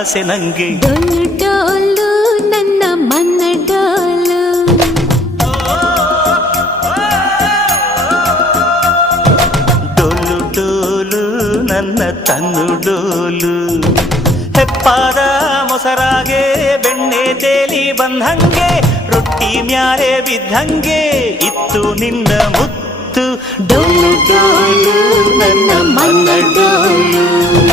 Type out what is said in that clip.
ಆಸೆ ನಂಗೆ. ಡೋಲು ಡೋಲು ನನ್ನ ಮನ್ನ ಡೋಲು, ಡೋಲು ಡೋಲು ನನ್ನ ತನ್ನು ಡೋಲು. ಹೆಪ್ಪಾದ ಮೊಸರಾಗೆ ಬೆಣ್ಣೆ ತೇಲಿ ಬಂದಂಗೆ, ರೊಟ್ಟಿ ಮ್ಯಾಲೆ ಬಿದ್ದಂಗೆ ಇತ್ತು ನಿನ್ನ ಮುತ್ತು. ಡೋಲು ಡೋಲು ನನ್ನ ಮನ್ನ ಡೋಲು.